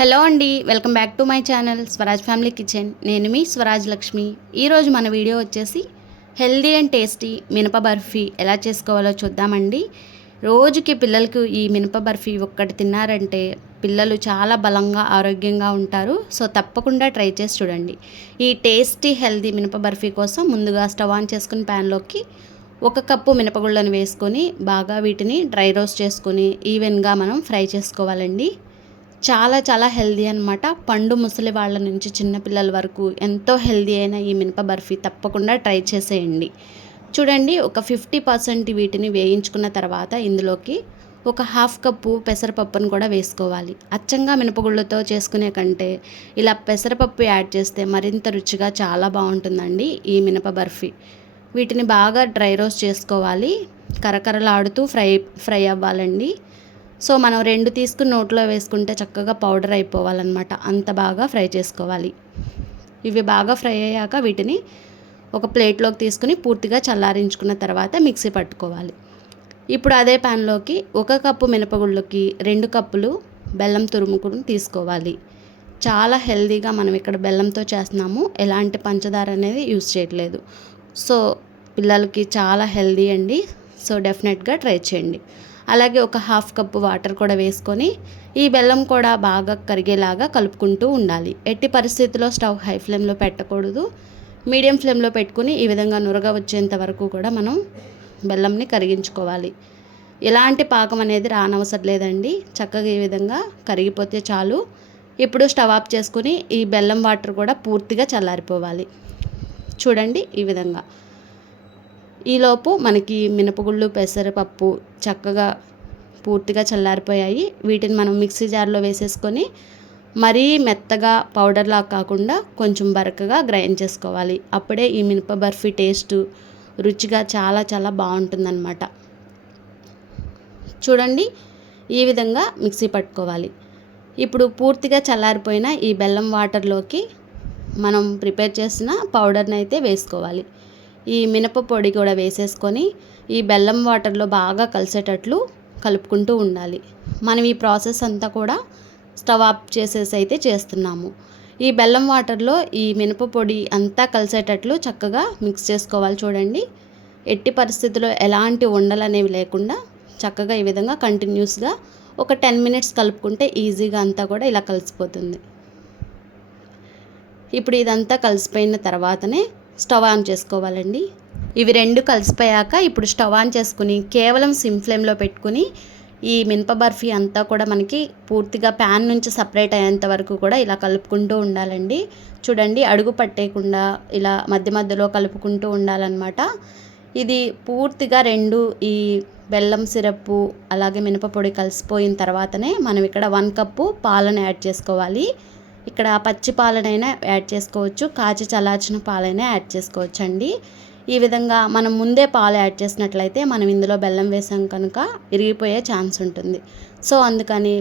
Hello అండి, welcome back to my channel Swaraj family kitchen. నేను మీ స్వరాజ్ లక్ష్మి. ఈరోజు మన వీడియో వచ్చేసి హెల్దీ అండ్ టేస్టీ మినప బర్ఫీ ఎలా చేసుకోవాలో చూద్దామండి. రోజుకి పిల్లలకు ఈ మినప బర్ఫీ ఒక్కటి తిన్నారంటే పిల్లలు చాలా బలంగా ఆరోగ్యంగా ఉంటారు. సో తప్పకుండా ట్రై చేసి చూడండి. ఈ టేస్టీ హెల్దీ మినప బర్ఫీ కోసం ముందుగా స్టవ్ ఆన్ చేసుకుని ప్యాన్లోకి 1 కప్పు మినపగుళ్ళను వేసుకొని బాగా వీటిని డ్రై రోస్ట్ చేసుకొని ఈవెన్గా మనం ఫ్రై చేసుకోవాలండి. చాలా హెల్దీ అనమాట. పండు ముసలి వాళ్ళ నుంచి చిన్నపిల్లల వరకు ఎంతో హెల్దీ అయిన ఈ మినప బర్ఫీ తప్పకుండా ట్రై చేసేయండి. చూడండి, ఒక 50% వీటిని వేయించుకున్న తర్వాత ఇందులోకి ఒక 1/2 కప్పు పెసరపప్పును కూడా వేసుకోవాలి. అచ్చంగా మినపగుళ్ళతో చేసుకునే కంటే ఇలా పెసరపప్పు యాడ్ చేస్తే మరింత రుచిగా చాలా బాగుంటుందండి ఈ మినప బర్ఫీ. వీటిని బాగా డ్రై రోస్ట్ చేసుకోవాలి. కరకరలాడుతూ ఫ్రై అవ్వాలండి. సో మనం 2 తీసుకుని నోట్లో వేసుకుంటే చక్కగా పౌడర్ అయిపోవాలన్నమాట. అంత బాగా ఫ్రై చేసుకోవాలి. ఇవి బాగా ఫ్రై అయ్యాక వీటిని ఒక ప్లేట్లోకి తీసుకుని పూర్తిగా చల్లారించుకున్న తర్వాత మిక్సీ పట్టుకోవాలి. ఇప్పుడు అదే ప్యాన్లోకి 1 కప్పు మినపగుళ్ళకి 2 కప్పులు బెల్లం తురుముకుని తీసుకోవాలి. చాలా హెల్దీగా మనం ఇక్కడ బెల్లంతో చేస్తున్నాము. ఎలాంటి పంచదార అనేది యూజ్ చేయట్లేదు. సో పిల్లలకి చాలా హెల్దీ అండి. సో డెఫినెట్గా ట్రై చేయండి. అలాగే ఒక 1/2 కప్పు వాటర్ కూడా వేసుకొని ఈ బెల్లం కూడా బాగా కరిగేలాగా కలుపుకుంటూ ఉండాలి. ఎట్టి పరిస్థితుల్లో స్టవ్ హై ఫ్లేమ్లో పెట్టకూడదు. మీడియం ఫ్లేమ్లో పెట్టుకుని ఈ విధంగా నురగ వచ్చేంత వరకు కూడా మనం బెల్లంని కరిగించుకోవాలి. ఎలాంటి పాకం అనేది రానవసరం లేదండి. చక్కగా ఈ విధంగా కరిగిపోతే చాలు. ఇప్పుడు స్టవ్ ఆఫ్ చేసుకుని ఈ బెల్లం వాటర్ కూడా పూర్తిగా చల్లారిపోవాలి. చూడండి, ఈ విధంగా. ఈలోపు మనకి మినపగుళ్ళు పెసరపప్పు చక్కగా పూర్తిగా చల్లారిపోయాయి. వీటిని మనం మిక్సీ జార్లో వేసేసుకొని మరీ మెత్తగా పౌడర్లా కాకుండా కొంచెం బరకగా గ్రైండ్ చేసుకోవాలి. అప్పుడే ఈ మినప బర్ఫీ టేస్ట్ రుచిగా చాలా బాగుంటుందన్నమాట. చూడండి, ఈ విధంగా మిక్సీ పట్టుకోవాలి. ఇప్పుడు పూర్తిగా చల్లారిపోయిన ఈ బెల్లం వాటర్లోకి మనం ప్రిపేర్ చేసిన పౌడర్ని అయితే వేసుకోవాలి. ఈ మినప పొడి కూడా వేసేసుకొని ఈ బెల్లం వాటర్లో బాగా కలిసేటట్లు కలుపుకుంటూ ఉండాలి. మనం ఈ ప్రాసెస్ అంతా కూడా స్టవ్ ఆఫ్ చేసేసి అయితే చేస్తున్నాము. ఈ బెల్లం వాటర్లో ఈ మినప పొడి అంతా కలిసేటట్లు చక్కగా మిక్స్ చేసుకోవాలి. చూడండి, ఎట్టి పరిస్థితుల్లో ఎలాంటి ఉండలు అనేవి లేకుండా చక్కగా ఈ విధంగా కంటిన్యూస్గా ఒక 10 మినిట్స్ కలుపుకుంటే ఈజీగా అంతా కూడా ఇలా కలిసిపోతుంది. ఇప్పుడు ఇదంతా కలిసిపోయిన తర్వాతనే స్టవ్ ఆన్ చేసుకోవాలండి. ఇవి 2 కలిసిపోయాక ఇప్పుడు స్టవ్ ఆన్ చేసుకుని కేవలం సిమ్ ఫ్లేమ్లో పెట్టుకుని ఈ మినప బర్ఫీ అంతా కూడా మనకి పూర్తిగా ప్యాన్ నుంచి సపరేట్ అయ్యేంత వరకు కూడా ఇలా కలుపుకుంటూ ఉండాలండి. చూడండి, అడుగు పట్టేయకుండా ఇలా మధ్యలో కలుపుకుంటూ ఉండాలన్నమాట. ఇది పూర్తిగా 2 ఈ బెల్లం సిరప్పు అలాగే మినపపొడి కలిసిపోయిన తర్వాతనే మనం ఇక్కడ 1 కప్పు పాలను యాడ్ చేసుకోవాలి. ఇక్కడ పచ్చి పాలనైనా యాడ్ చేసుకోవచ్చు, కాచి చల్లార్చిన పాలైనా యాడ్ చేసుకోవచ్చు అండి. ఈ విధంగా మనం ముందే పాలు యాడ్ చేసినట్లయితే మనం ఇందులో బెల్లం వేసాం కనుక ఇరిగిపోయే ఛాన్స్ ఉంటుంది. సో అందుకని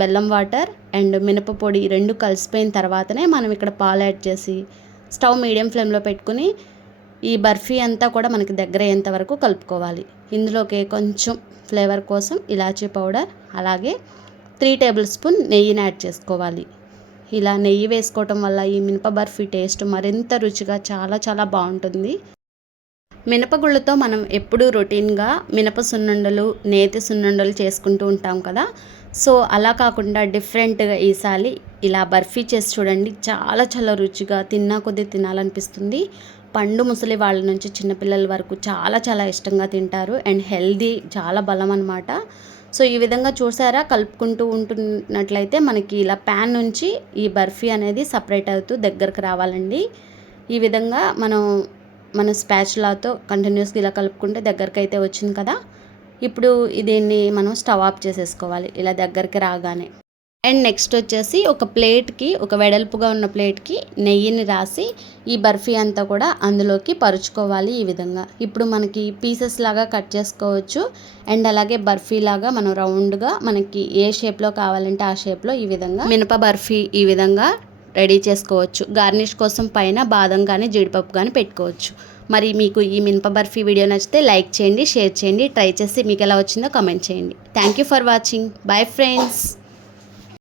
బెల్లం వాటర్ అండ్ మినపపొడి 2 కలిసిపోయిన తర్వాతనే మనం ఇక్కడ పాలు యాడ్ చేసి స్టవ్ మీడియం ఫ్లేమ్లో పెట్టుకుని ఈ బర్ఫీ అంతా కూడా మనకి దగ్గర అయ్యేంత వరకు కలుపుకోవాలి. ఇందులోకి కొంచెం ఫ్లేవర్ కోసం ఇలాచీ పౌడర్ అలాగే 3 టేబుల్ స్పూన్ నెయ్యిని యాడ్ చేసుకోవాలి. ఇలా నెయ్యి వేసుకోవటం వల్ల ఈ మినప బర్ఫీ టేస్ట్ మరింత రుచిగా చాలా బాగుంటుంది. మినపగుళ్ళతో మనం ఎప్పుడూ రొటీన్గా మినప సున్నుండలు నేతి సున్నుండలు చేసుకుంటూ ఉంటాం కదా. సో అలా కాకుండా డిఫరెంట్గా ఈసారి ఇలా బర్ఫీ చేసి చూడండి. చాలా రుచిగా తిన్నా కొద్దీ తినాలనిపిస్తుంది. పండు ముసలి వాళ్ళ నుంచి చిన్నపిల్లల వరకు చాలా ఇష్టంగా తింటారు. అండ్ హెల్దీ, చాలా బలం అన్నమాట. సో ఈ విధంగా చూసారా, కలుపుకుంటూ ఉంటున్నట్లయితే మనకి ఇలా ప్యాన్ నుంచి ఈ బర్ఫీ అనేది సపరేట్ అవుతూ దగ్గరకు రావాలండి. ఈ విధంగా మన స్పాచులాతో కంటిన్యూస్గా ఇలా కలుపుకుంటే దగ్గరికి అయితే వచ్చింది కదా. ఇప్పుడు దీన్ని మనం స్టవ్ ఆఫ్ చేసేసుకోవాలి ఇలా దగ్గరికి రాగానే. అండ్ నెక్స్ట్ వచ్చేసి ఒక ప్లేట్కి, ఒక వెడల్పుగా ఉన్న ప్లేట్కి నెయ్యిని రాసి ఈ బర్ఫీ అంతా కూడా అందులోకి పరుచుకోవాలి. ఈ విధంగా ఇప్పుడు మనకి పీసెస్ లాగా కట్ చేసుకోవచ్చు. అండ్ అలాగే బర్ఫీ లాగా మనం రౌండ్గా మనకి ఏ షేప్లో కావాలంటే ఆ షేప్లో ఈ విధంగా మినప బర్ఫీ ఈ విధంగా రెడీ చేసుకోవచ్చు. గార్నిష్ కోసం పైన బాదం కానీ జీడిపప్పు కానీ పెట్టుకోవచ్చు. మరి మీకు ఈ మినప బర్ఫీ వీడియో నచ్చితే లైక్ చేయండి, షేర్ చేయండి, ట్రై చేసి మీకు ఎలా వచ్చిందో కామెంట్ చేయండి. Thank you for watching. Bye friends.